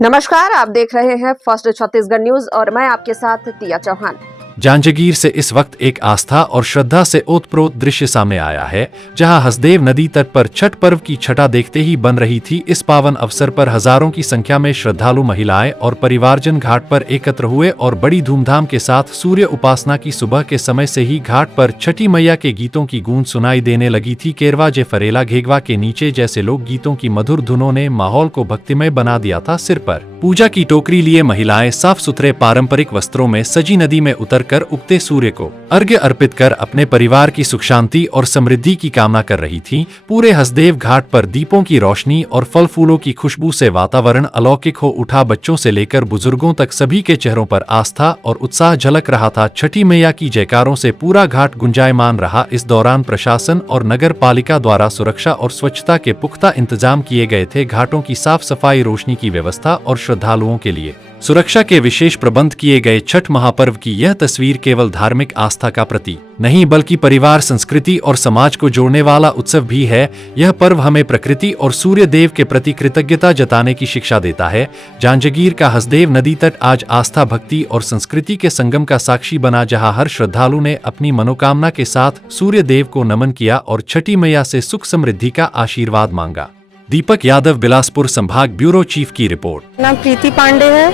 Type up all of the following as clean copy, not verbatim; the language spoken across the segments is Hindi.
नमस्कार, आप देख रहे हैं फर्स्ट छत्तीसगढ़ न्यूज और मैं आपके साथ तिया चौहान। जांजगीर से इस वक्त एक आस्था और श्रद्धा से ओतप्रोत दृश्य सामने आया है, जहां हसदेव नदी तट पर छठ पर्व की छठा देखते ही बन रही थी। इस पावन अवसर पर हजारों की संख्या में श्रद्धालु महिलाएं और परिवारजन घाट पर एकत्र हुए और बड़ी धूमधाम के साथ सूर्य उपासना की। सुबह के समय से ही घाट पर छठी मैया के गीतों की गूंज सुनाई देने लगी थी। केरवा जे फरेला घेगवा के नीचे जैसे लोक गीतों की मधुर धुनों ने माहौल को भक्तिमय बना दिया था। सिर पर पूजा की टोकरी लिए महिलाएं साफ सुथरे पारंपरिक वस्त्रों में सजी नदी में उतरकर उगते सूर्य को अर्घ्य अर्पित कर अपने परिवार की सुख शांति और समृद्धि की कामना कर रही थीं। पूरे हसदेव घाट पर दीपों की रोशनी और फल फूलों की खुशबू से वातावरण अलौकिक हो उठा। बच्चों से लेकर बुजुर्गों तक सभी के चेहरों पर आस्था और उत्साह झलक रहा था। छठी मैया की जयकारों से पूरा घाट गुंजायमान रहा। इस दौरान प्रशासन और नगर पालिका द्वारा सुरक्षा और स्वच्छता के पुख्ता इंतजाम किए गए थे। घाटों की साफ सफाई, रोशनी की व्यवस्था और श्रद्धालुओं के लिए सुरक्षा के विशेष प्रबंध किए गए। छठ महापर्व की यह तस्वीर केवल धार्मिक आस्था का प्रतीक नहीं बल्कि परिवार, संस्कृति और समाज को जोड़ने वाला उत्सव भी है। यह पर्व हमें प्रकृति और सूर्य देव के प्रति कृतज्ञता जताने की शिक्षा देता है। जांजगीर का हसदेव नदी तट आज आस्था, भक्ति और संस्कृति के संगम का साक्षी बना, जहां हर श्रद्धालु ने अपनी मनोकामना के साथ सूर्य देव को नमन किया और छठी मैया से सुख समृद्धि का आशीर्वाद मांगा। दीपक यादव, बिलासपुर संभाग ब्यूरो चीफ की रिपोर्ट। नाम प्रीति पांडे है,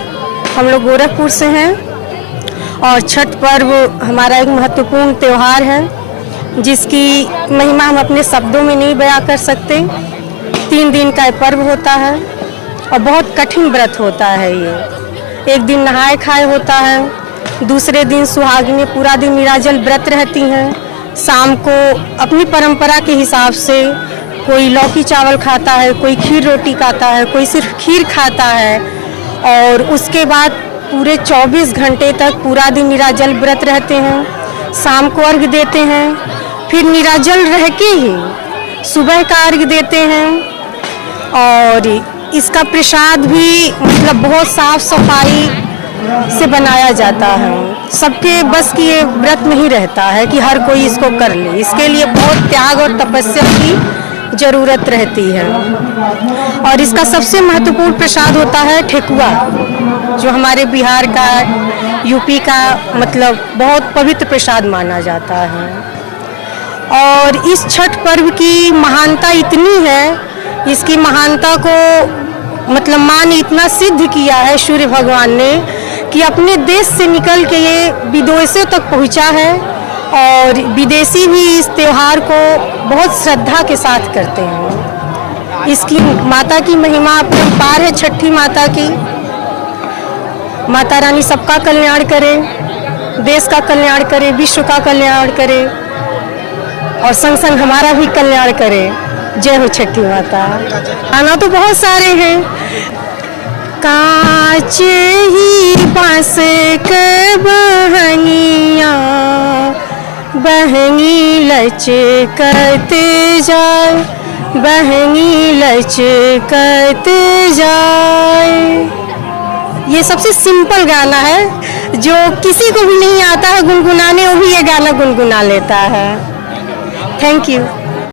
हम लोग गोरखपुर से हैं और छठ पर्व हमारा एक महत्वपूर्ण त्योहार है जिसकी महिमा हम अपने शब्दों में नहीं बयां कर सकते। 3 दिन का पर्व होता है और बहुत कठिन व्रत होता है। ये एक दिन नहाए खाए होता है, दूसरे दिन सुहागिनें पूरा दिन निराजल व्रत रहती हैं। शाम को अपनी परंपरा के हिसाब से कोई लौकी चावल खाता है, कोई खीर रोटी खाता है, कोई सिर्फ खीर खाता है और उसके बाद पूरे 24 घंटे तक पूरा दिन निराजल व्रत रहते हैं। शाम को अर्घ्य देते हैं, फिर निराजल रह के ही सुबह का अर्घ्य देते हैं और इसका प्रसाद भी मतलब बहुत साफ सफाई से बनाया जाता है। सबके बस की ये व्रत नहीं रहता है कि हर कोई इसको कर ले। इसके लिए बहुत त्याग और तपस्या की जरूरत रहती है और इसका सबसे महत्वपूर्ण प्रसाद होता है ठेकुआ, जो हमारे बिहार का, यूपी का मतलब बहुत पवित्र प्रसाद माना जाता है। और इस छठ पर्व की महानता इतनी है, इसकी महानता को मतलब माँ ने इतना सिद्ध किया है सूर्य भगवान ने कि अपने देश से निकल के ये विदेशों तक पहुँचा है और विदेशी भी इस त्योहार को बहुत श्रद्धा के साथ करते हैं। इसकी माता की महिमा अपरंपार है। छठी माता की, माता रानी सबका कल्याण करे, देश का कल्याण करे, विश्व का कल्याण करे और संग संग हमारा भी कल्याण करे। जय हो छठी माता। गाना तो बहुत सारे हैं। कांचे ही बांस के बहंगिया बहंगी लचकते जाए, बहंगी लचकते जाए। ये सबसे सिंपल गाना है जो किसी को भी नहीं आता है गुनगुनाने, वो भी ये गाना गुनगुना लेता है। Thank you.